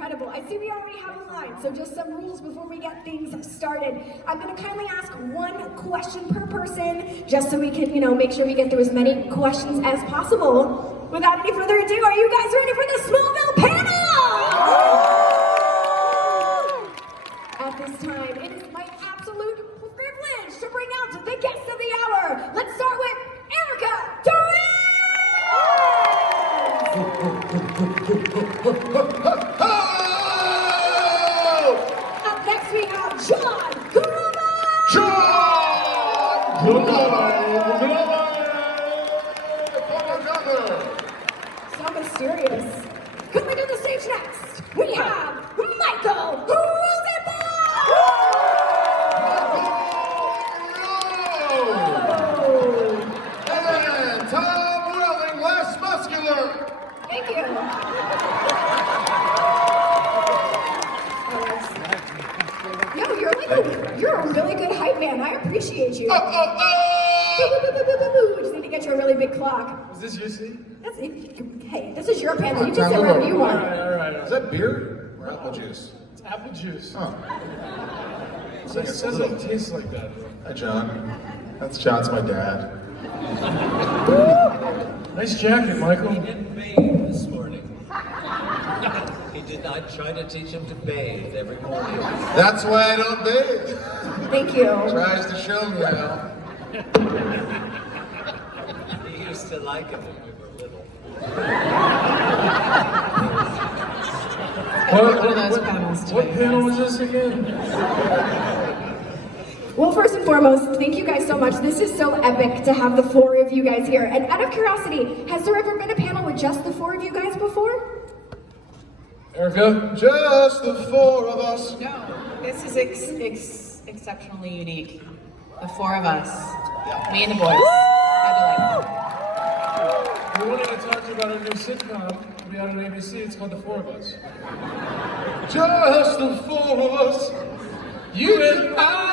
incredible. I see we already have a line, so just some rules before we get things started. I'm going to kindly ask one question per person, just so we can, make sure we get through as many questions as possible. Without any further ado, are you guys ready for the Smallville panel? At this time, it is my absolute privilege to bring out the guest of the hour. Let's start with Erica Torres! Up next we have John Kurama! So mysterious. Coming to the stage next, we have Michael Rosenbaum! And Tom Welling, less muscular. Thank you. Yo, you're a really good hype man. I appreciate you. We just need to get you a really big clock. Is this your seat? Hey, this is your panel. You can say whatever you want. All right. Is that beer or apple juice? It's apple juice. Oh. It says it tastes like that. Hi, John. John's my dad. Nice jacket, Michael. He didn't bathe this morning. He did not try to teach him to bathe every morning. That's why I don't bathe. Thank you. Tries to show me how. He used to like it when we were little. What panel was this again? Well, first and foremost, thank you guys so much. This is so epic to have the four of you guys here. And out of curiosity, has there ever been a panel with just the four of you guys before? Erica? Just the four of us. No, this is exceptionally unique. The four of us, me and the boys. We wanted to talk to you about our new sitcom. It'll be out on ABC. It's called The Four of Us. Just the four of us. You and I.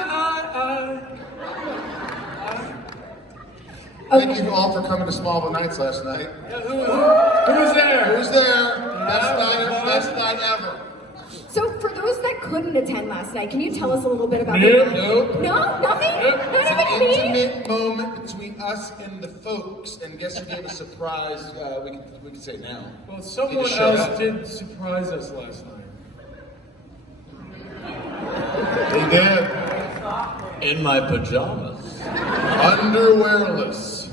Thank you all for coming to Smallville Nights last night. Yeah, who was there? Who was there? Best night ever. So for those that couldn't attend last night, can you tell us a little bit about Nope. the Nope. No? Nothing? Nope. Not It's even an me? intimate moment between us and the folks, and guess who gave a surprise? We can say it now. Well, someone He just showed else up. did surprise us last night. He did. In my pajamas. Underwearless.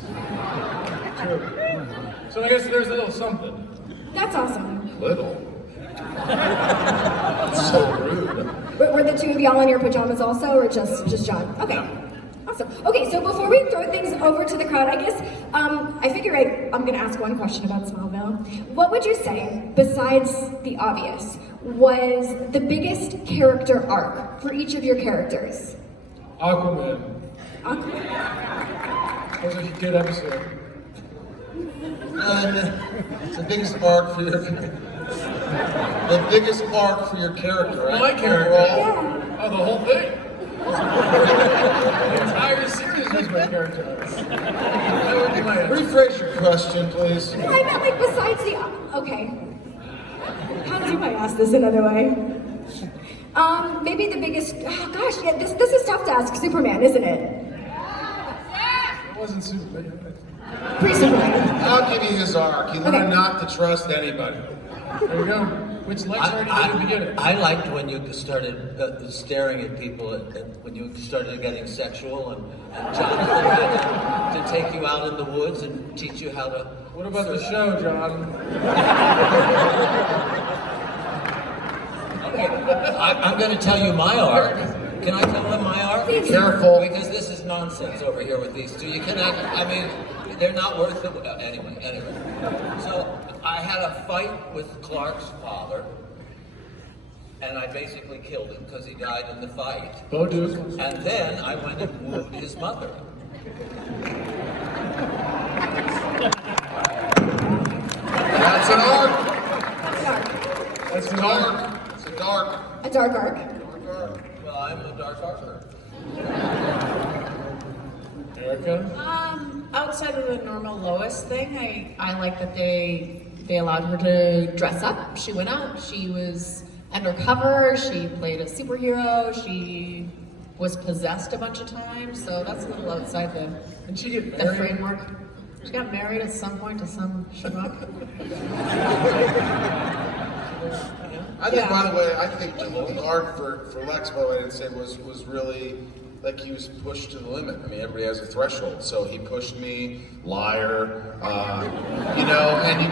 So I guess there's a little something. That's awesome. Little. So rude. Were the two of y'all in your pajamas also, or just John? Okay. Awesome. Okay, so before we throw things over to the crowd, I guess, I figure I'm gonna ask one question about Smallville. What would you say, besides the obvious, was the biggest character arc for each of your characters? Aquaman. Aquaman. That was a good episode. The biggest arc for your character, right? My character. Yeah. Oh, the whole thing. The entire series was my character. That would be my answer. Rephrase your question, please. I meant like besides the, okay. How do I ask this another way? Maybe the biggest, gosh, yeah, this is tough to ask Superman, isn't it? It wasn't Superman. Pre-Superman. I'll give you his arc. He learned not to trust anybody. There you go. Which lecture did you begin? I liked when you started staring at people, when you started getting sexual, and Jonathan had to take you out in the woods and teach you how to... What about the show, John? I'm going to tell you my arc. Can I tell them my arc? Please. Careful. Because this is nonsense over here with these two. You cannot, I mean, they're not worth the, anyway. So I had a fight with Clark's father, and I basically killed him because he died in the fight. Bo Duke. And then I went and wooed his mother. That's an arc. That's the Dark. arc. It's a dark. A dark arc. Well, I'm a dark archer. Erica? Outside of the normal Lois thing, I like that they they allowed her to dress up. She went out, she was undercover, she played a superhero, she was possessed a bunch of times, so that's a little outside Didn't she get the married? framework. She got married at some point to some schmuck. I think, by the way, I think the arc for Lex, by the way, I didn't say was really like he was pushed to the limit. I mean, everybody has a threshold, so he pushed me, liar, you know, and you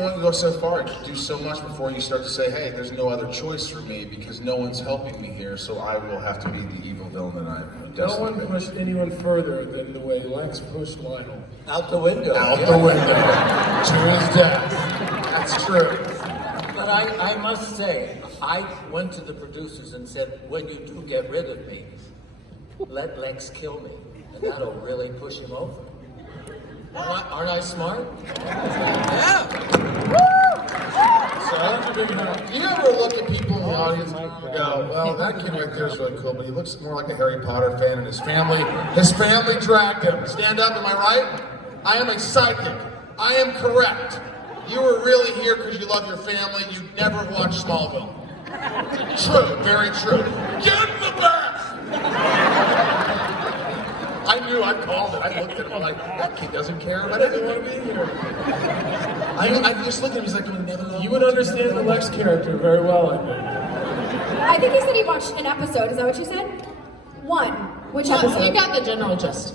want to go so far, you do so much before you start to say, hey, there's no other choice for me because no one's helping me here, so I will have to be the evil villain that I'm No destined one to be. pushed anyone further than the way Lex pushed Lionel. Out the window. Out yeah. the window, to his death. That's true. But I must say, I went to the producers and said, when you do get rid of me, let Lex kill me, and that'll really push him over. Aren't I smart? Yeah. So, do you ever look at people in the audience and go, well, that kid right there is really cool, but he looks more like a Harry Potter fan, and his family dragged him. Stand up, am I right? I am a psychic. I am correct. You were really here because you love your family. You never watched Smallville. True, very true. Get in the back! I knew, I called it. I looked at him, I'm like, that kid doesn't care about I didn't want anything. to be here. I just looked at him, he's like, "You'll never You would understand the Lex character very well, I think. I think he said he watched an episode. Is that what you said? One. Which episode? You got the general gist.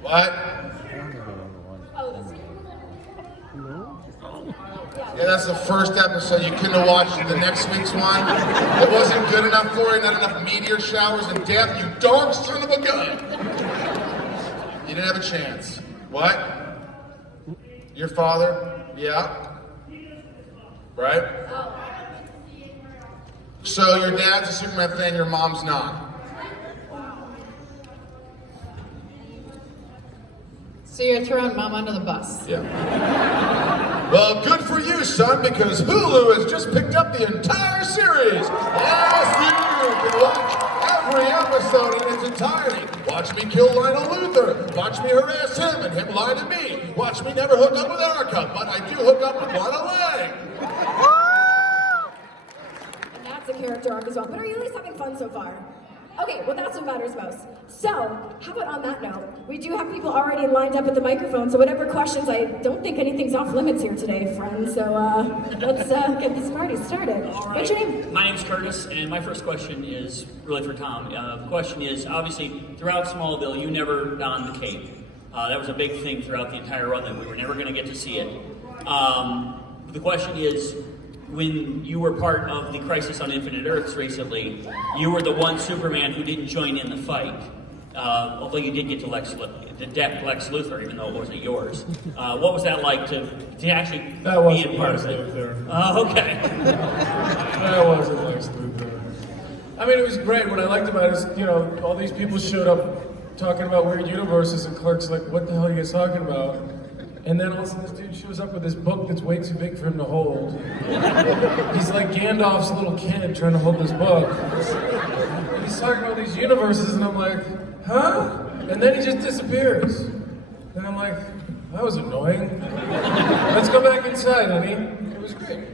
What? Oh, that's Yeah, that's the first episode. You couldn't have watched the next week's one. It wasn't good enough for you. Not enough meteor showers and death. You dark son of a gun. You didn't have a chance. What? Your father? Yeah. Right? So your dad's a Superman fan. Your mom's not. So you're throwing mom under the bus. Yeah. Well, good for you, son, because Hulu has just picked up the entire series. Yes, you can watch every episode in its entirety. Watch me kill Lionel Luthor. Watch me harass him and him lie to me. Watch me never hook up with Erica, but I do hook up with Lana Lang. And that's a character arc as well. But are you at least having fun so far? Okay, well that's what matters most. So, how about on that note, we do have people already lined up at the microphone, so whatever questions, I don't think anything's off limits here today, friends. So let's get this party started. All right. What's your name? My name's Curtis, and my first question is really for Tom. The question is, obviously, throughout Smallville, you never donned the cape. That was a big thing throughout the entire run, that we were never going to get to see it. The question is, when you were part of the Crisis on Infinite Earths recently, you were the one Superman who didn't join in the fight. Although you did get to deck Lex Luthor, even though it wasn't yours. What was that like to actually That be wasn't a part Lex of it? Luthor. Okay. That wasn't Lex Luthor. I mean, it was great. What I liked about it is, you know, all these people showed up talking about weird universes, and Clark's like, what the hell are you guys talking about? And then all of a sudden this dude shows up with this book that's way too big for him to hold. He's like Gandalf's little kid trying to hold this book. And he's talking about these universes, and I'm like, huh? And then he just disappears. And I'm like, that was annoying. Let's go back inside, honey. It was great.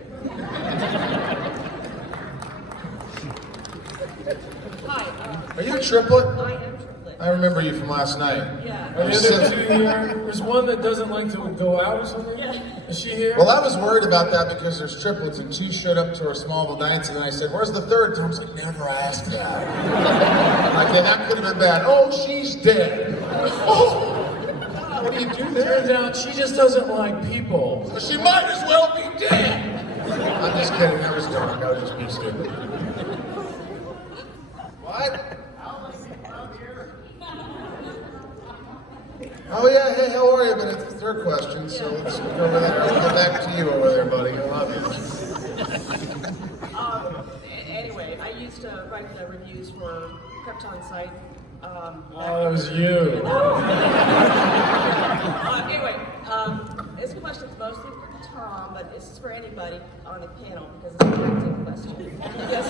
Are you a triplet? I am triplet. I remember you from last night. Yeah. Are the other two here? There's one that doesn't like to go out or something? Is she here? Well, I was worried about that because there's triplets, and two showed up to our Smallville nights, and then I said, where's the third? Tom's like, never asked that. Okay, that could have been bad. Oh, she's dead. Oh, what do you do there? Turns out she just doesn't like people. She might as well be dead. I'm just kidding, that was dark. I was just being stupid. What? Oh yeah, hey, how are you? But it's the third question, so let's go over there. I'll get back to you over there, buddy. I love you. Anyway, I used to write the reviews for Krypton site. Oh, that was you. Anyway, this question is mostly for Tom, but this is for anybody on the panel because it's a acting question. Yes.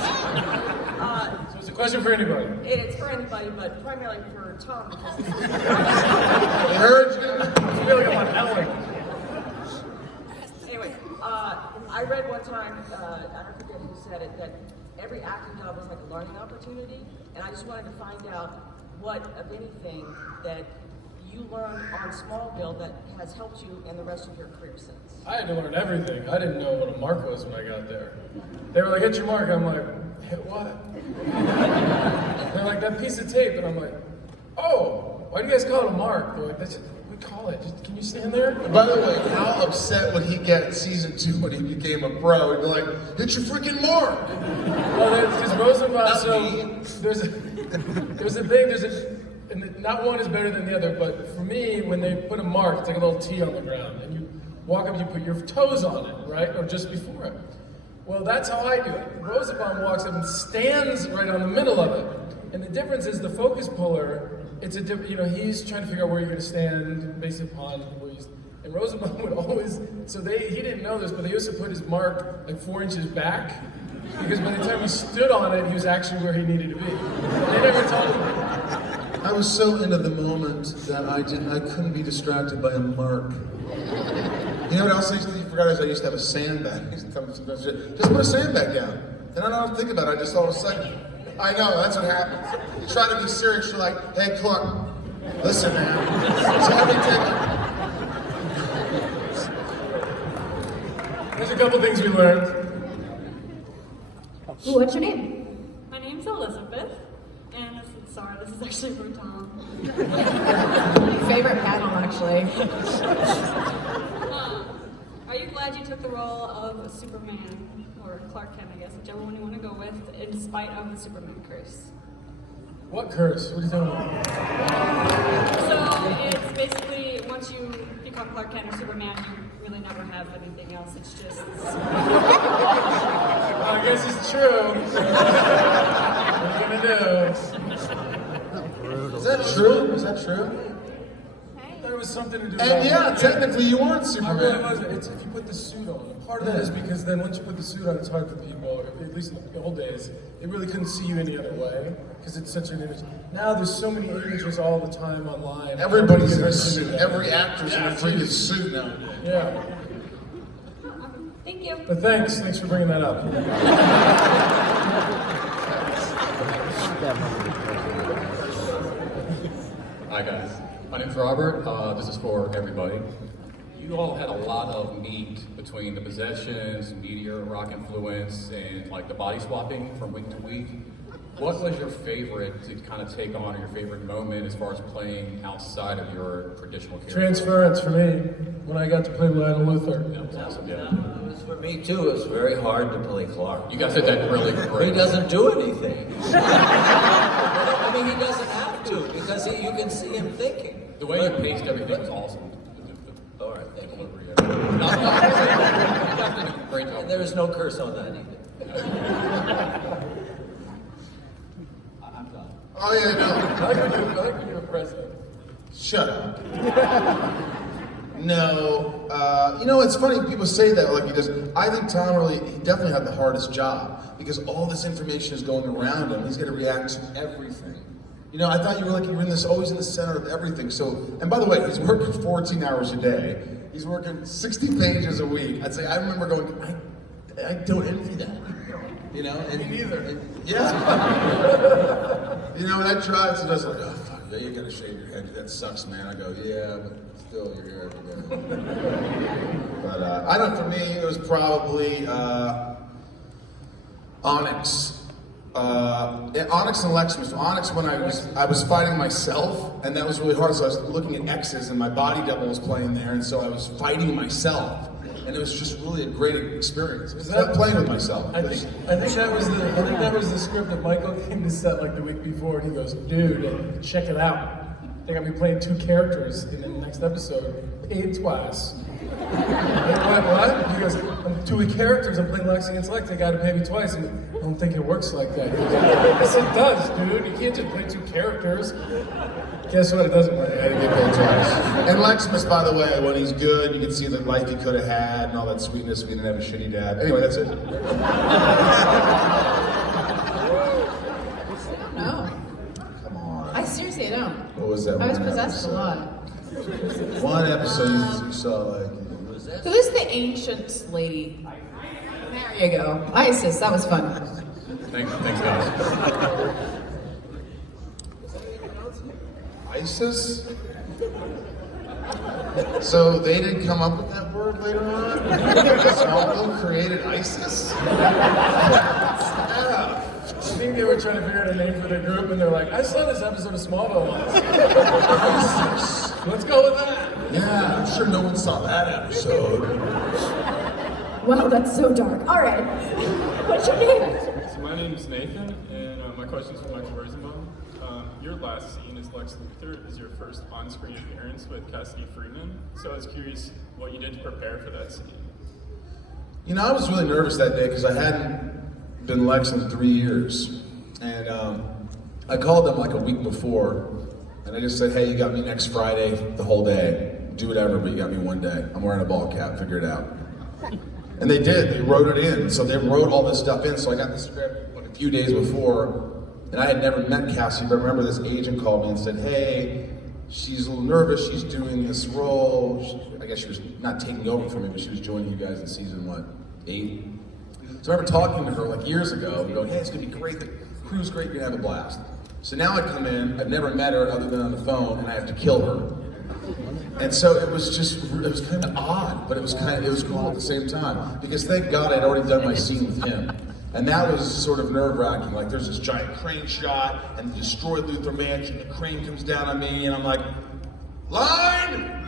So it's a question for anybody. It's for anybody, but primarily for Tom because this is I heard you. I feel like I'm on Ellen. said it, that every acting job was like a learning opportunity, and I just wanted to find out what, if anything, that you learned on Smallville that has helped you in the rest of your career since. I had to learn everything. I didn't know what a mark was when I got there. They were like, hit your mark. I'm like, hit what? They're like, that piece of tape. And I'm like, oh, why do you guys call it a mark? They're like, that's what we call it. Just, can you stand there? By the way, how upset would he get in season 2 when he became a pro? He'd be like, hit your freaking mark! Well, that's because Rosenbaum, Not so me. there's a thing, and not one is better than the other, but for me, when they put a mark, it's like a little T on the ground, and you walk up, you put your toes on it, right, or just before it. Well, that's how I do it. Rosenbaum walks up and stands right on the middle of it, and the difference is the focus puller, it's a different, he's trying to figure out where you're going to stand based upon where you. And Rosenbaum would always, he didn't know this, but they used to put his mark like 4 inches back, because by the time he stood on it, he was actually where he needed to be. They never told him. I was so into the moment that I couldn't be distracted by a mark. You know what else I used to do? You forgot I used to have a sandbag. I used to tell me sometimes, just put a sandbag down. And I don't have to think about it, I just all of a sudden, I know, that's what happens. You try to be serious, you're like, hey Clark, listen man, so every take. There's a couple things we learned. Ooh, what's your name? My name's Elizabeth, and this is actually from Tom. Favorite panel, actually. Are you glad you took the role of Superman, or Clark Kent, I guess, whichever one you want to go with, in spite of the Superman curse? What curse? What are you talking about? So it's basically, once you become Clark Kent or Superman, you really never have anything else. It's just... I guess it's true. What are you gonna do? Is that true? Is that true? There was something to do with And that. yeah, technically you weren't I Superman. really wasn't. It's if you put the suit on. Part of that is because then once you put the suit on, it's hard for people, at least in the old days, they really couldn't see you any other way because it's such an image. Now there's so many images all the time online. Everybody's in a suit. Every actor's in a freaking suit now. Yeah. Thank you. But thanks for bringing that up. Hi guys, my name's Robert. This is for everybody. You all had a lot of meat between the possessions, media rock influence, and like the body swapping from week to week. What was your favorite to kind of take on, or your favorite moment as far as playing outside of your traditional character? Transference for me, when I got to play Lionel Luthor. That was awesome, yeah. It was for me too. It was very hard to play Clark. You guys did that really great. He doesn't do anything. I mean, he doesn't have to, because you can see him thinking. The way you paced everything was awesome. All right, thank you. Delivery, everything. You guys did a great job. And there is no curse on that either. I'm done. Oh yeah, no. I like when you're a president. Shut up. No, it's funny, people say that like he does. I think Tom he definitely had the hardest job because all this information is going around him. He's got to react to everything. I thought you were always in the center of everything. So, and by the way, he's working 14 hours a day. He's working 60 pages a week. I remember going, I don't envy that. And Me neither. yeah. When I tried, so I was like, oh fuck, yeah, you gotta shave your head. That sucks, man. I go, yeah, but still, you're here every day. But I don't. For me, it was probably Onyx. Onyx and Lex was Onyx when I was fighting myself, and that was really hard. So I was looking at X's, and my body double was playing there, and so I was fighting myself. And it was just really a great experience. It was playing with myself. I think that was the script that Michael came to set like the week before, and he goes, "Dude, check it out. They're gonna be playing 2 characters in the next episode, paid twice." I'm like, what? He goes, "I'm 2 characters. I'm playing Lex against Lex. They gotta pay me twice." And I don't think it works like that. He goes, yes, it does, dude. You can't just play 2 characters. Guess what? It doesn't work. I had to get paid twice. And Leximus, by the way, when he's good, you can see the life he could have had and all that sweetness. We didn't have a shitty dad. Anyway, that's it. No. Come on. I seriously don't. What was that? I was one possessed a episode? lot. One episode you saw like. Who is the ancient lady? There you go. ISIS, that was fun. Thanks guys. ISIS? So they didn't come up with that word later on? Smallville created ISIS? Yeah. I think they were trying to figure out a name for their group, and they're like, I saw this episode of Smallville once. Let's go with that. Yeah, I'm sure no one saw that episode. Wow, that's so dark. All right. What's your name? So my name is Nathan, and my question is for Michael Rosenbaum. Your last scene as Lex Luthor is your first on-screen appearance with Cassidy Freeman. So I was curious what you did to prepare for that scene. You know, I was really nervous that day because I hadn't been Lex in 3 years. And I called them like a week before, and I just said, hey, you got me next Friday the whole day. Do whatever, but you got me one day. I'm wearing a ball cap, figure it out. And they did, they wrote it in. So they wrote all this stuff in, so I got the script like a few days before, and I had never met Cassie, but I remember this agent called me and said, hey, she's a little nervous, she's doing this role. I guess she was not taking over for me, but she was joining you guys in season, 8? So I remember talking to her like years ago, and going, hey, it's gonna be great, the crew's great, you're gonna have a blast. So now I come in, I've never met her other than on the phone, and I have to kill her. And so it was kind of odd, but it was cool at the same time. Because thank God I'd already done my scene with him. And that was sort of nerve-wracking. Like there's this giant crane shot, and the destroyed Luthor Mansion, the crane comes down on me, and I'm like, line!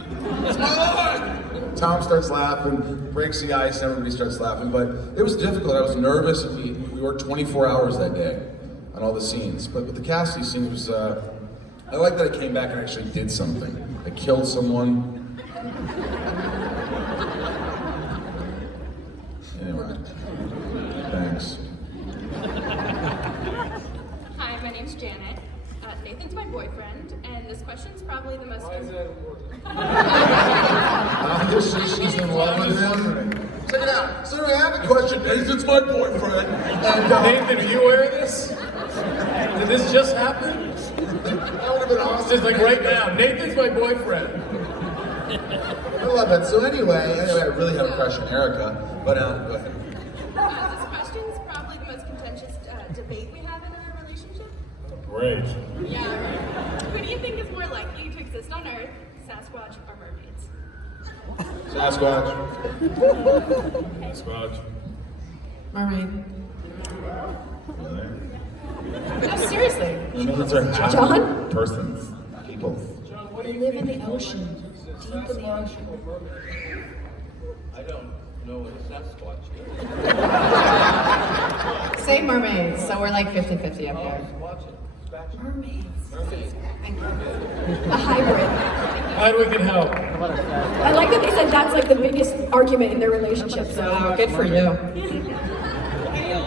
It's my line! Tom starts laughing, breaks the ice, everybody starts laughing. But it was difficult, I was nervous, and we worked 24 hours that day on all the scenes. But with the Cassidy scene, it was, I like that I came back and actually did something. I killed someone. Anyway, thanks. Hi, my name's Janet. Nathan's my boyfriend, and this question's probably the most. Why is that important? She's in love with him. Check it out. So I have a question. Nathan's my boyfriend. And, Nathan, are you aware of this? Did this just happen? that would have been awesome. Just like right now, Nathan's my boyfriend. I love that. So anyway, I really have a crush on Erica. But go ahead. This question's probably the most contentious debate we have in our relationship. Great. Yeah. Who do you think is more likely to exist on Earth, Sasquatch or mermaids? Sasquatch. Squatch. Mermaid. No, seriously. Mermaids are half John? persons, people. They live in the ocean. Deep in the ocean. I don't know what a Sasquatch is. Say mermaids, so we're like 50-50 up there. Mermaids. A hybrid. Glad we can help. I like that they said that's like the biggest argument in their relationship. So Oh, good for you.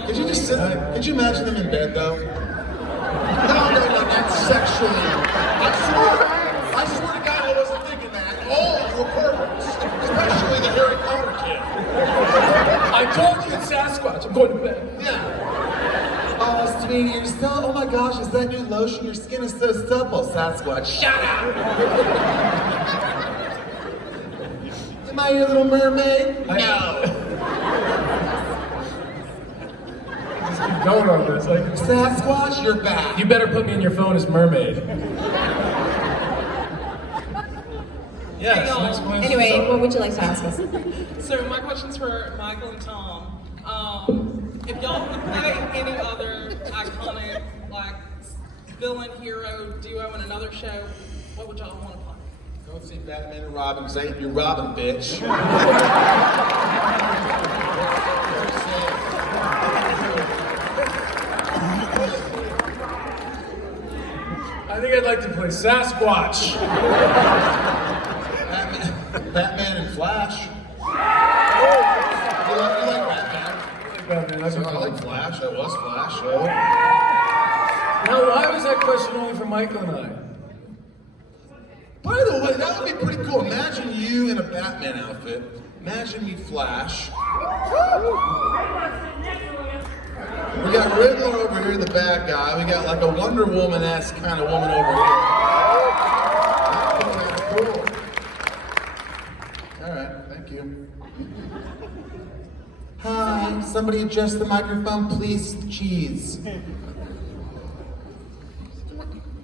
Could you just sit there? Could you imagine them in bed though? No, not sexually. I swear to God, I wasn't thinking that. All you were perverts, especially the Harry Potter kid. I told you it's Sasquatch. I'm going to bed. Yeah. Oh, sweetie, you're so. Oh my gosh, is that new lotion? Your skin is so supple, Sasquatch. Shut up. Am I your little mermaid? No. Keep going on this. Like, Sasquatch, you're back. you better put me in your phone as mermaid. Yes. Next question. Anyway, what would you like to ask us? So my question's for Michael and Tom. If y'all could play any other iconic, like, villain, hero, duo in another show, what would y'all want to play? Go see Batman and Robin, because I ain't your Robin, bitch. I think I'd like to play Sasquatch. Batman and Flash. You like Batman? Batman, I like Flash. I was Flash. So. Now, why was that question only for Michael and I? By the way, that would be pretty cool. Imagine you in a Batman outfit. Imagine me Flash. We got Riddler over here, the bad guy. We got like a Wonder Woman-esque kind of woman over here. That's cool. All right, thank you. Hi, somebody adjust the microphone, please. Cheese.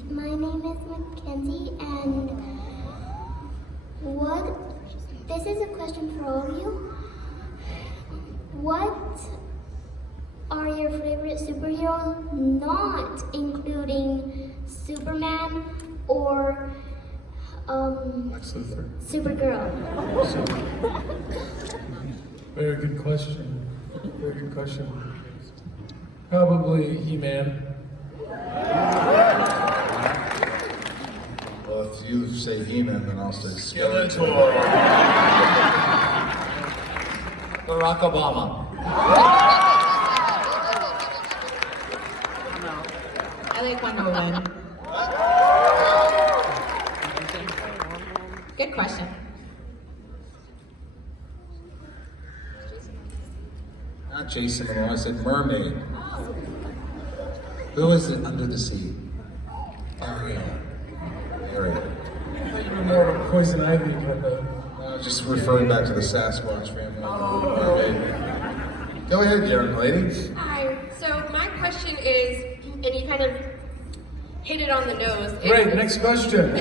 My name is Mackenzie, and this is a question for all of you. What are your favorite superheroes, not including Superman or Lex Luthor. Supergirl? Very good question. Very good question. Probably He-Man. Well, if you say He-Man, then I'll say Skeletor. Barack Obama. I like Wonder Woman. Good question. Not Jason Momoa, I said mermaid. Who is it under the sea? Ariel. Ariel. Even more of a Poison Ivy, but Just referring back to the Sasquatch family. Mermaid. Go ahead, young lady. Hi. So my question is, and you kind of hit it on the nose. great, next question.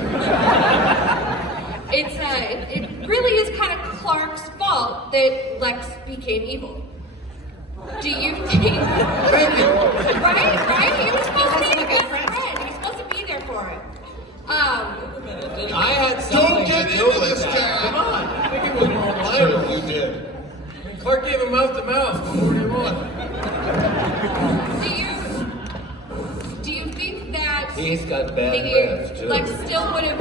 It really is kind of Clark's fault that Lex became evil. Do you think? Right? He was supposed to be a good friend. He's supposed to be there for it. I had something to do with that. Come on. I think it was more minor. You did. I mean, Clark gave him mouth to mouth. What do you want? Do you think that He's got bad breath, too. Lex still would have?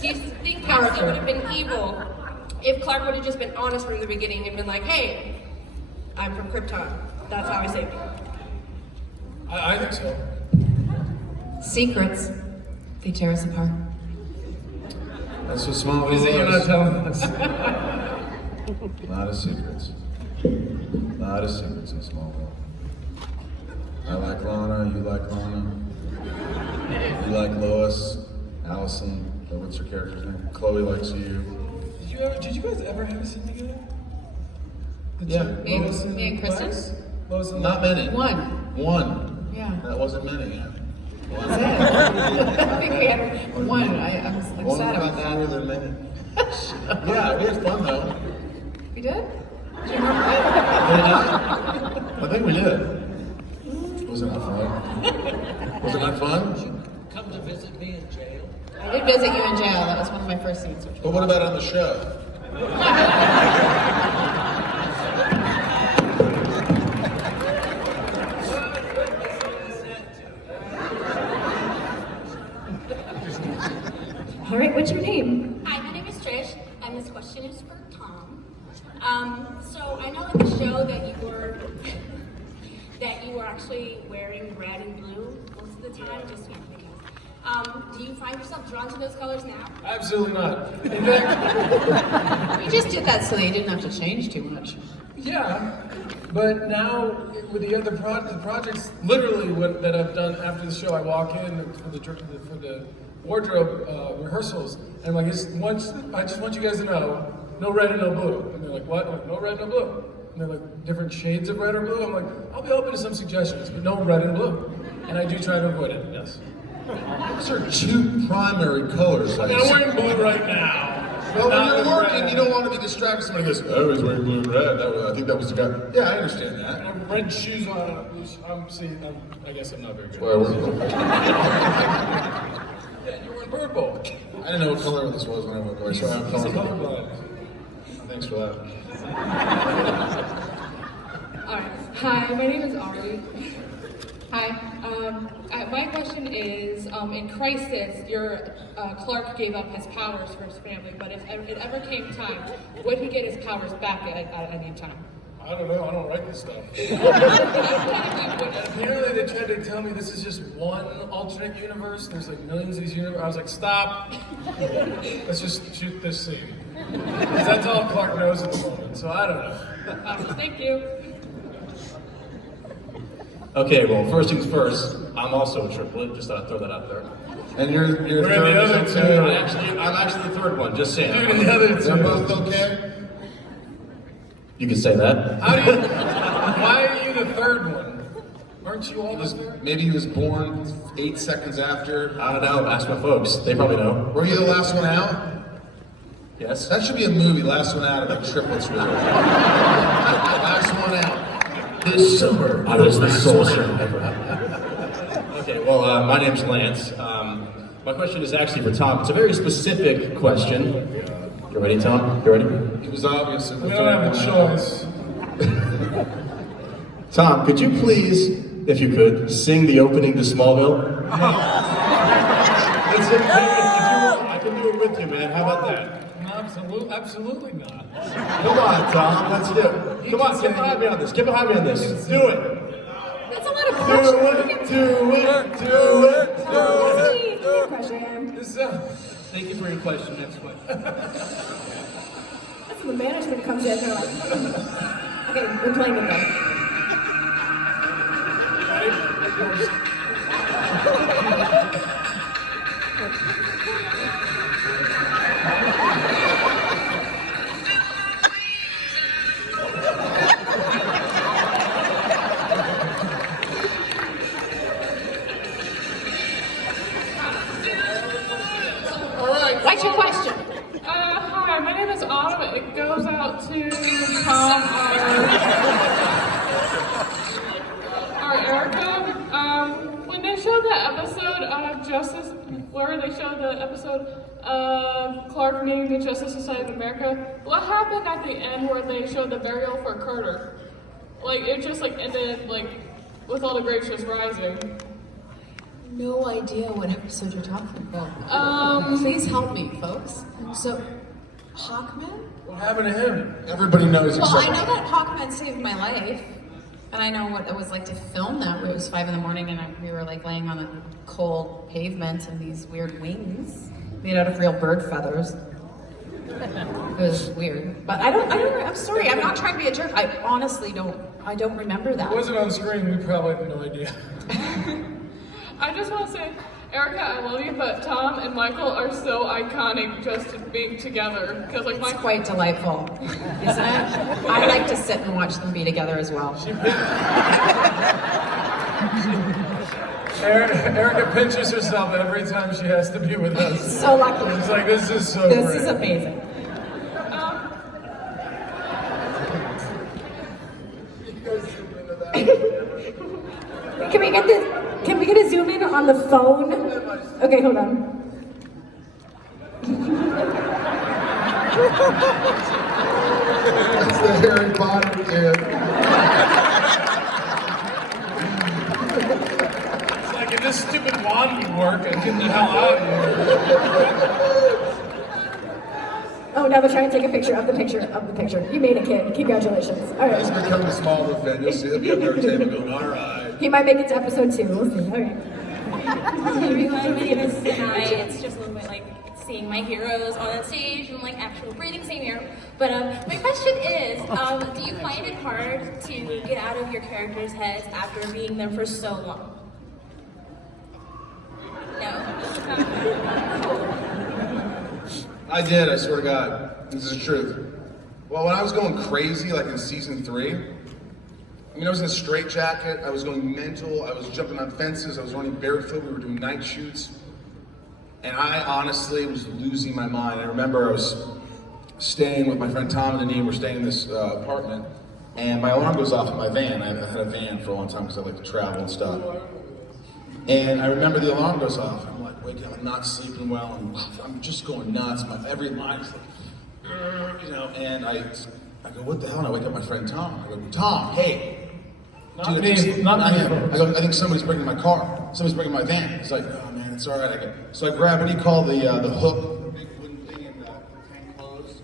Do you think Lex still would have been evil if Clark would have just been honest from the beginning and been like, "Hey, I'm from Krypton. That's how I saved you." I think so. Secrets. They tear us apart. That's what Smallville Is it you're not is. telling us? A lot of secrets. A lot of secrets in Smallville. I like Lana, you like Lana. You like Lois, Allison, what's her character's name? Chloe likes you. Did you guys ever have a scene together? Yeah. Me and Kristen? Lois and Not many. One. Yeah. That wasn't many, yeah. That's it. I think we had one. I was like One sad about about fewer that. than many. Yeah, we had fun though. We did? Did we not? I think we did. Wasn't that fun? Wasn't that fun? Come to visit me in jail. I did visit you in jail. That was one of my first scenes. But what about on the show? All right, what's your name? Hi, my name is Trish, and this question is for Tom. So I know in the show that you were actually wearing red and blue most of the time, just because. Do you find yourself drawn to those colors now? Absolutely not. In fact, You just did that so you didn't have to change too much. yeah, but now with the other the projects, literally that I've done after the show, I walk in for the wardrobe rehearsals, and like, I just want you guys to know, no red and no blue. And they're like, what? I'm like, no red, no blue. And they're like, different shades of red or blue? I'm like, I'll be open to some suggestions, but no red and blue. And I do try to avoid it, yes. Those are two primary colors. I mean, I'm wearing blue right now. Well, when Not you're working, red. you don't want to be distracted. Somebody goes, "Oh, he's wearing blue and red." I think that was the guy. Yeah, I understand I that. have red shoes on. I guess I'm not very good. Well, we're- Yeah, you're wearing purple. I didn't know what color this was when I woke up, so I'm He's a colorblind. colorblind. Thanks for that. All right. Hi, my name is Ari. Hi. My question is, in Crisis, Clark gave up his powers for his family, but if it ever came time, would he get his powers back at any time? I don't know. I don't write this stuff. Apparently, they tried to tell me this is just one alternate universe. There's like millions of these universes. I was like, stop. Let's just shoot this scene. Because that's all Clark knows at the moment. So I don't know. Thank you. Okay, well, first things first, I'm also a triplet, just thought I'd throw that out there. And you're We're third the other is two. okay? I'm actually the third one, just saying. Dude, the other They're two. both okay? You can say that. How do you? Why are you the third one? Aren't you all the third? Maybe he was born 8 seconds after. I don't know. Ask my folks. They probably know. Were you the last one out? Yes. That should be a movie, Last One Out, like triplets really. Last one out. This summer, I was the sole survivor. Okay, well, my name's Lance. My question is actually for Tom. It's a very specific question. You ready, Tom? You ready? It was obvious. We don't have a choice. Tom, could you please, if you could, sing the opening to Smallville? I can do it with you, man. How about that? No, absolutely not. Come on, Tom. Let's do it. Come on, get behind me on this. Get behind me on this. Do it. That's a lot of pressure. Do it. Thank you for your question. Next question. That's when the management comes in. They're like, okay, we're playing with them. What's your question? Hi, my name is Autumn. It goes out to Tom or Erica. When they showed the episode of Justice, where they showed the episode of Clark meeting the Justice Society of America, what happened at the end where they showed the burial for Carter? Like, it just like ended like with all the grapes just rising. No idea what episode you're talking about. Please help me, folks. So, Hawkman? What happened to him? Everybody knows. Well, I know that Hawkman saved my life, and I know what it was like to film that. Where it was 5 a.m. and we were like laying on the cold pavement and these weird wings made out of real bird feathers. It was weird, but I'm sorry. I'm not trying to be a jerk. I honestly don't remember that. It wasn't on screen. We probably have no idea. I just want to say, Erica, I love you, but Tom and Michael are so iconic just being together. Because like, It's quite delightful, isn't it? I like to sit and watch them be together as well. Erica pinches herself every time she has to be with us. So lucky. It's like, this is so This great. is amazing. Can we get a zoom in on the phone? Okay, hold on. That's the Harry Potter kid. It's like, if this stupid wand would work, I'd get the hell out of here. Oh, now we're trying to take a picture of the picture. You made it, kid. Congratulations. All right. He's becoming a Smallville fan. You'll see him be up there table going, all right. He might make it to episode 2. We'll see. All right. Hey everyone, my name is Sinai. It's just a little bit like seeing my heroes on that stage and like actual breathing same air. But my question is, do you find it hard to get out of your characters' heads after being there for so long? No. I did, I swear to God. This is the truth. Well, when I was going crazy, like in season 3, I mean, I was in a straitjacket, I was going mental, I was jumping on fences, I was running barefoot, we were doing night shoots. And I honestly was losing my mind. I remember I was staying with my friend Tom and Denise, we're staying in this apartment, and my alarm goes off in my van. I had a van for a long time because I like to travel and stuff. And I remember the alarm goes off, I'm like waking up, I'm not sleeping well, and I'm just going nuts. Every line is like, you know, and I go, what the hell? And I wake up my friend Tom. I go, Tom, hey. Not me. I go, I think somebody's breaking my car. Somebody's breaking my van. He's like, oh man, it's all right. So I grab, what do you call the hook? The big wooden thing and hang clothes.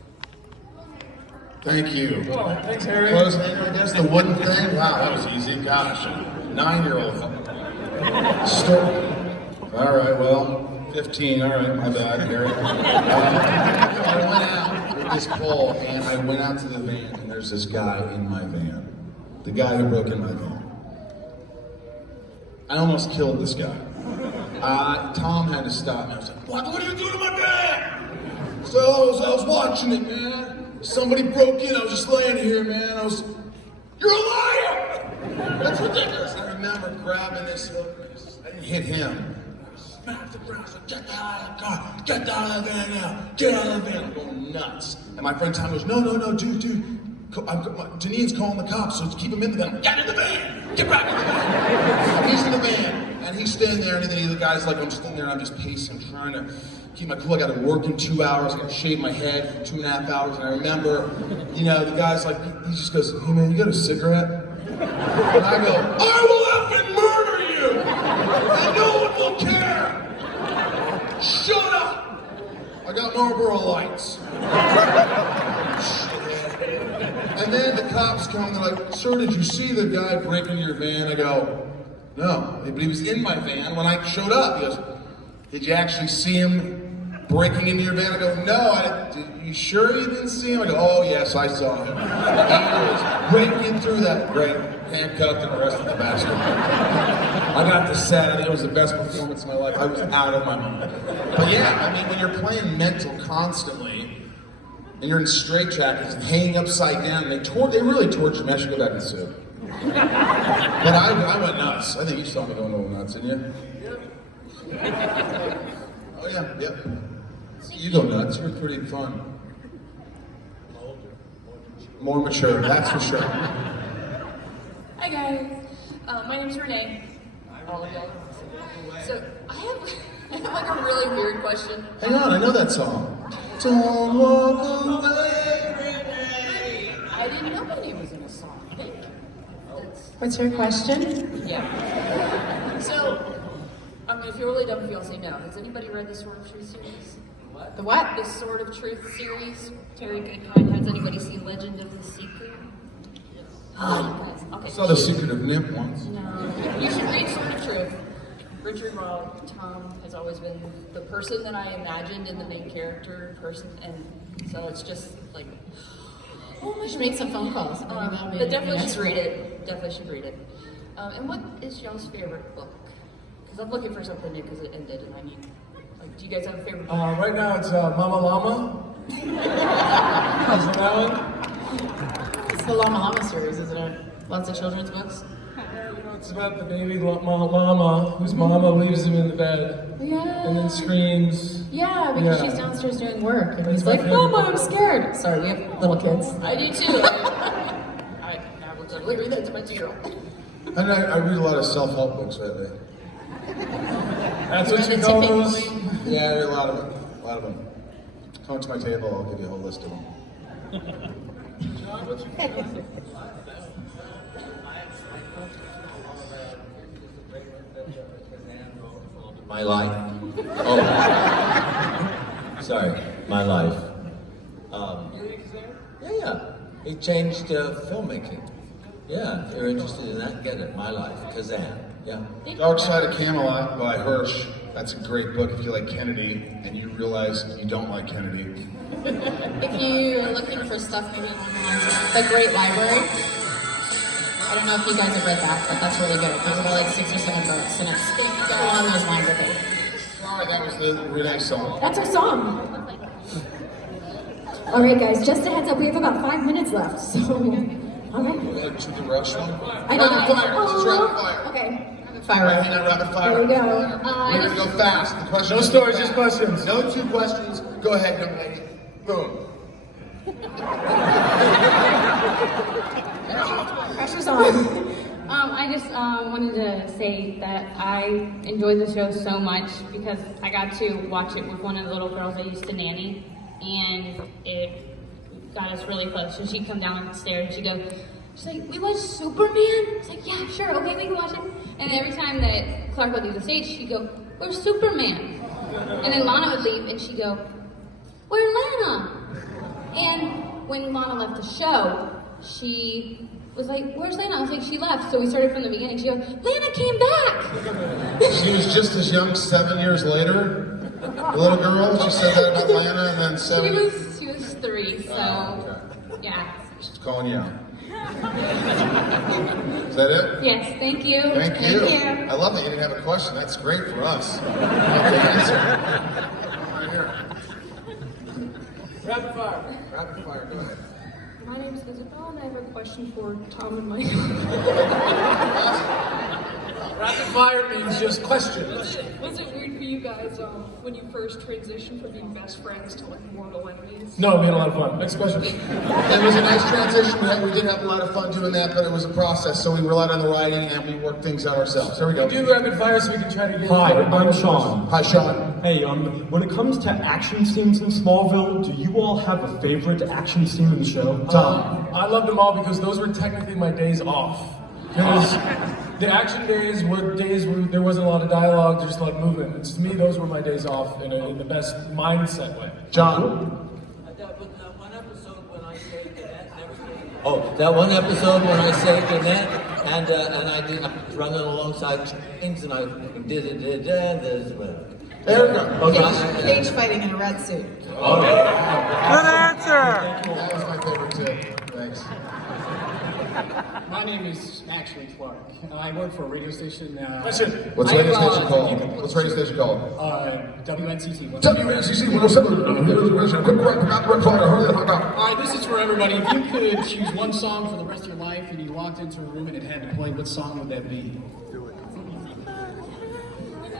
Thank you. Oh, thanks, Harry. Clothes hanger, I guess, the wooden thing. Wow, that was easy. Gosh, 9-year-old. All right, well, 15. All right, my bad, Harry. I went out with this pole, and I went out to the van, and there's this guy in my van. The guy who broke in my van. I almost killed this guy. Tom had to stop me. I was like, what are you doing to my van? So I was watching it, man. somebody broke in, I was just laying here, man. You're a liar! That's ridiculous. I remember grabbing this, I didn't hit him. I smacked the ground, I said, get the hell out of the car, get out of the van now, get out of the van. I'm going nuts. And my friend Tom goes, no, dude. Janine's calling the cops, so keep him in the van. Get in the van! Get back in the van! And he's in the van, and he's standing there, and then the guy's like, I'm standing there, and I'm just pacing, trying to keep my cool. I got to work in 2 hours. I got to shave my head for 2.5 hours. And I remember, the guy's like, he just goes, hey man, you got a cigarette? And I go, I will effing murder you! And no one will care! Shut up! I got Marlboro Lights. And then the cops come, they're like, sir, did you see the guy breaking your van? I go, no, but he was in my van when I showed up. He goes, did you actually see him breaking into your van? I go, no, you sure you didn't see him? I go, oh yes, I saw him. He was breaking through that great, handcuffed and arrested the bastard. I got the set, I think it was the best performance of my life. I was out of my mind. But yeah, I mean, when you're playing mental constantly, and you're in straitjackets and hanging upside down, they really tortured me. I should go back and sue. But I went nuts. I think you saw me going a little nuts, didn't you? Oh yeah, yep. You go nuts. You're pretty fun. More mature, that's for sure. Hi guys, my name's Renee. All of y'all. So I have like a really weird question. Hang on, I know that song. Don't walk away, Renee. I didn't know my name was in a song. What's your question? Yeah. So, I'm gonna feel really dumb if y'all say no. Has anybody read the Sword of Truth series? What? The what? The Sword of Truth series. Terry Goodkind. Has anybody seen Legend of the Secret? Okay. I saw The Secret of Nimp once. No. You should read Sword of Truth. Richard Va, Tom has always been the person that I imagined in the main character person, and so it's just like, oh my. You should make some phone calls. But definitely should read it. Definitely should read it. And what is y'all's favorite book? Because I'm looking for something new because it ended, and I need. Like, do you guys have a favorite book? Right now it's Mama Llama. Isn't that one? It's the Llama Llama series, isn't it? Lots of children's books. It's about the baby llama whose mama leaves him in the bed. Yeah. And then screams. Yeah, because she's downstairs doing work, and he's my like, favorite Mama, I'm book. scared. Sorry, we have little kids. I do too. I would totally read that to my 2-year-old. And I read a lot of self-help books lately. That's what you call those? Yeah, I read a lot of them. A lot of them. Come to my table, I'll give you a whole list of them. My life. Oh, sorry, my life. Yeah. It changed filmmaking. Yeah, if you're interested in that, get it. My Life, Kazan. Yeah. Dark Side of Camelot by Hirsch. That's a great book if you like Kennedy and you realize you don't like Kennedy. If you're looking for stuff maybe online, The Great Library. I don't know if you guys have read that, but that's really good. There's about like 6 or 7 books, and it's along those lines, I think. Sorry, that was the Renee song. That's our song. All right, guys, just a heads up, we have about 5 minutes left, so, all right. To the rush one? I know. Rapid fire, this is rapid fire. Okay. Fire. Right, hang on, rapid fire. There we go. We're gonna go fast. The question No is stories, fast. just questions. No 2 questions. Go ahead, young lady. Boom. Pressure's on. I just wanted to say that I enjoyed the show so much because I got to watch it with one of the little girls I used to nanny, and it got us really close. So she'd come down the stairs and she's like, we watch Superman? It's like, yeah, sure, okay, we can watch it. And every time that Clark would leave the stage, she'd go, where's Superman? And then Lana would leave and she'd go, where's Lana? And when Lana left the show, she was like, where's Lana? I was like, she left. So we started from the beginning. She goes, Lana came back! She was just as young 7 years later. The little girl, she said that about Lana, and then 7. She was 3, so yeah. She's calling you out. Is that it? Yes, thank you. Thank you. I love that you didn't have a question. That's great for us. Right here. Rapid fire. Rapid fire, go ahead. My name is Isabel, and I have a question for Tom and Mike. Rapid fire means just questions. Was it weird for you guys when you first transitioned from being best friends to like mortal enemies? No, we had a lot of fun. Next question. It was a nice transition. We did have a lot of fun doing that, but it was a process, so we relied on the writing and we worked things out ourselves. There we go. Do rapid fire so we can try to get. Hi, I'm Sean. Hi, Sean. Hey, when it comes to action scenes in Smallville, do you all have a favorite action scene in the show? Tom. I loved them all because those were technically my days off. Because the action days were days where there wasn't a lot of dialogue, just a lot of movement. And to me, those were my days off in the best mindset way. John. That one episode when I saved Annette and everything. Oh, that one episode when I saved Annette and I was running alongside things and I did this with. There we go. Cage fighting in a red suit. Oh, Good answer. that was my favorite too. Thanks. My name is actually Clark. I work for a radio station. Listen. What's radio station called? What's radio station called? WNCC. WNCC 107. Alright, this is for everybody. If you could choose one song for the rest of your life and you walked into a room and it had to play, what song would that be?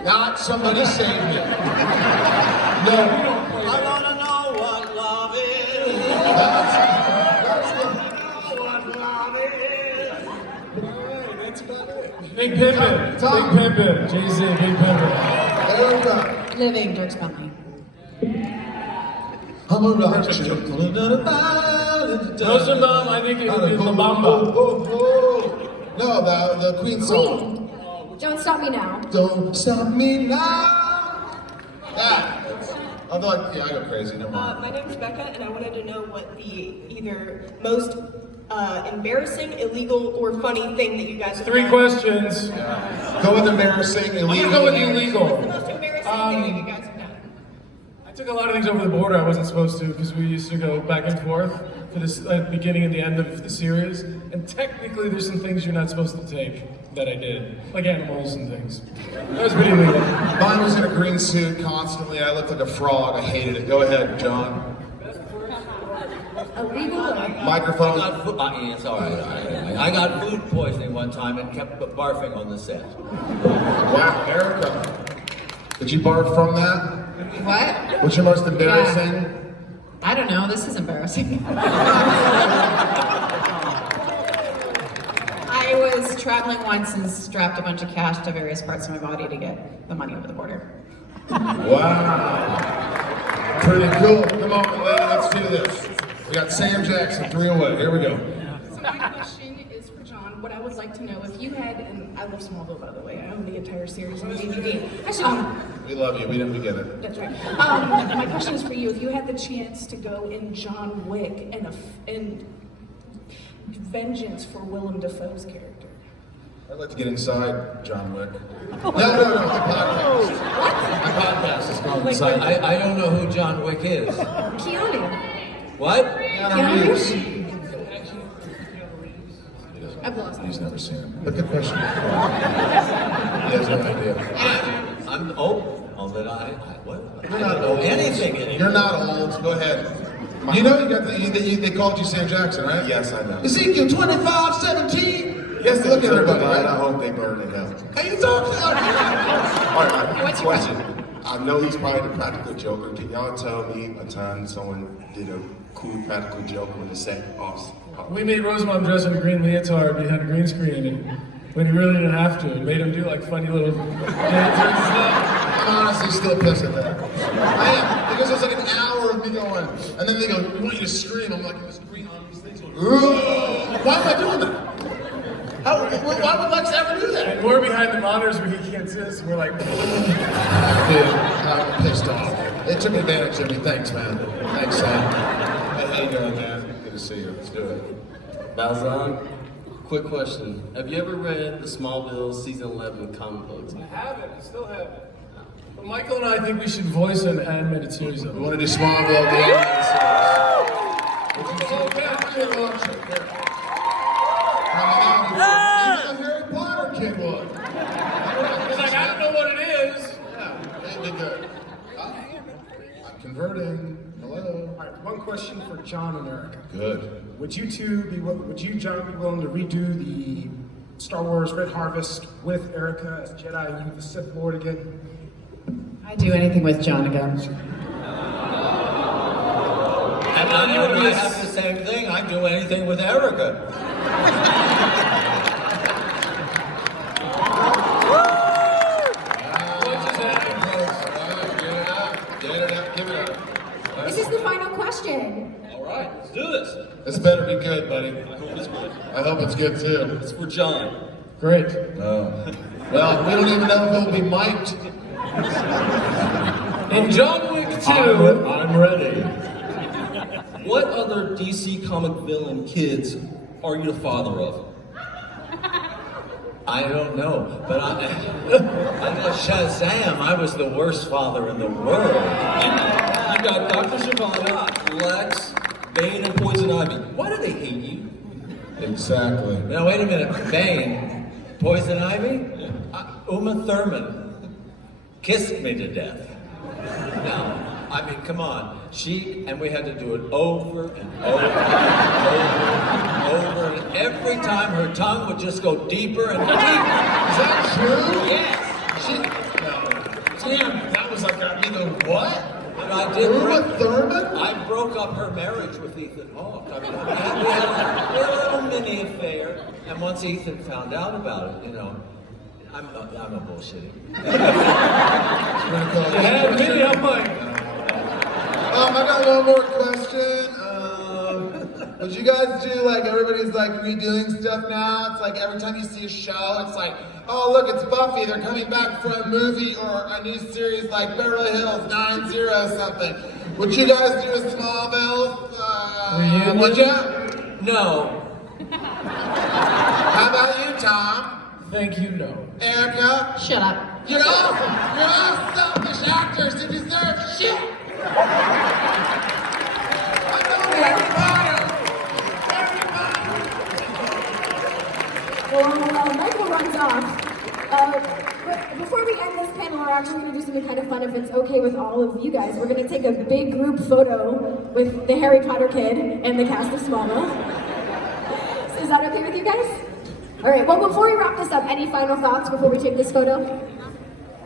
Not Somebody Save Me. No. I wanna know what love is. Big Pimpin'. Tom. Big Pimpin'. Jay-Z, Big Pimpin'. There we go. Living, Dirk Bentley. I'm a rock chick. Rosenbaum, I think it would be La Bamba. No, the Queen song. Don't Stop Me Now. Don't stop me now. That. I'm like, yeah, I go crazy. Never mind. My name is Becca, and I wanted to know what the either most embarrassing, illegal, or funny thing that you guys have 3 done. questions. Yeah. Go with embarrassing, illegal. I'm gonna go with illegal. What's the most embarrassing thing that you guys have done? I took a lot of things over the border I wasn't supposed to because we used to go back and forth for this at the beginning and the end of the series. And technically, there's some things you're not supposed to take that I did, like animals and things. That was pretty illegal. Mine was in a green suit constantly. I looked like a frog. I hated it. Go ahead, John. Illegal. Microphone. It's all right. I got food poisoning one time and kept barfing on the set. Wow, Erica. Did you barf from that? What? What's your most embarrassing? Yeah. I don't know. This is embarrassing. I was traveling once and strapped a bunch of cash to various parts of my body to get the money over the border. Wow. Pretty cool. Come on, lady, let's do this. We got Sam Jackson, 3 away. Here we go. So my question is for John. What I would like to know, if you had, and I love Smallville, by the way. I own the entire series on DVD. We love you. We get it. That's right. My question is for you. If you had the chance to go in John Wick and vengeance for Willem Dafoe's character. I'd like to get inside John Wick. No, my podcast. My podcast is called Inside. I don't know who John Wick is. Keanu. What? Keanu Reeves. I've lost it. He's never seen him. But good question. He has no idea. That I what? You're I not don't know old. anything anymore. You're not old. Go ahead. You know you got they called you Sam Jackson, right? Yes, I know. Ezekiel 25:17. Yes, look at everybody. Right? I hope they burn in hell. Hey, you talking? All right, question. I know he's probably the practical joker. Can y'all tell me a time someone did a cool practical joke when the set off? We made Rosamund dress in a green leotard behind a green screen, and when he really didn't have to, made him do like funny little dances and stuff. I'm honestly still pissed at that. I am, because it's like an hour of me going, and then they go, we want you to scream. I'm like, this green on these things. Why am I doing that? Why would Lex ever do that? And we're behind the monitors where he can't see us, and we're like, Dude, I'm pissed off. It took advantage of me. Thanks, man. Thanks, Sam. Hey, how you doing, man? Good to see you. Let's do it. Balzan, quick question. Have you ever read the Smallville season 11 comic books? I haven't, I still haven't. But Michael and I think we should voice an animated series of it. We want to do Smallville, the animated series. Would you say, even the Harry Potter kid would. He's like, I don't know what it is. Yeah, they'd be good. I'm converting. Hello. All right, one question for John and Erica. Good. Would you, John, be willing to redo the Star Wars Red Harvest with Erica as Jedi, you the Sith Lord again? I'd do anything with John again. And I have the same thing. I'd do anything with Erica. This is the final question. All right, let's do this. This better be good, buddy. I hope it's good. I hope it's good too. It's for John. Great. Oh. Well, we don't even know if it'll be mic'd. In John Wick 2, I'm ready. what other DC comic villain kids are you the father of? I don't know, but I got Shazam. I was the worst father in the world. You got Dr. Shyvana, Lex, Bane, and Poison Ivy. Why do they hate you? Exactly. Now wait a minute, Bane, Poison Ivy, Uma Thurman kissed me to death. Now, I mean, come on, and we had to do it over and over and over, and every time her tongue would just go deeper and deeper. Is that true? Yes. Damn, that was like either what? But I did. Uma Thurman? I broke up her marriage with Ethan Hawke. I mean, we had a little mini affair, and once Ethan found out about it, you know, I'm a bullshitty. I got one more question. Would you guys do like everybody's like redoing stuff now? It's like every time you see a show, it's like, oh look, it's Buffy. They're coming back for a movie or a new series like Beverly Hills 9-0 something. Would you guys do a Smallville? Would you? No. How about you, Tom? Thank you, no. Erica? Shut up. You're all selfish actors who deserve shit. Well, Michael runs off. But before we end this panel, we're actually going to do something kind of fun if it's okay with all of you guys. We're going to take a big group photo with the Harry Potter kid and the cast of Smallville. So is that okay with you guys? All right, well, before we wrap this up, any final thoughts before we take this photo?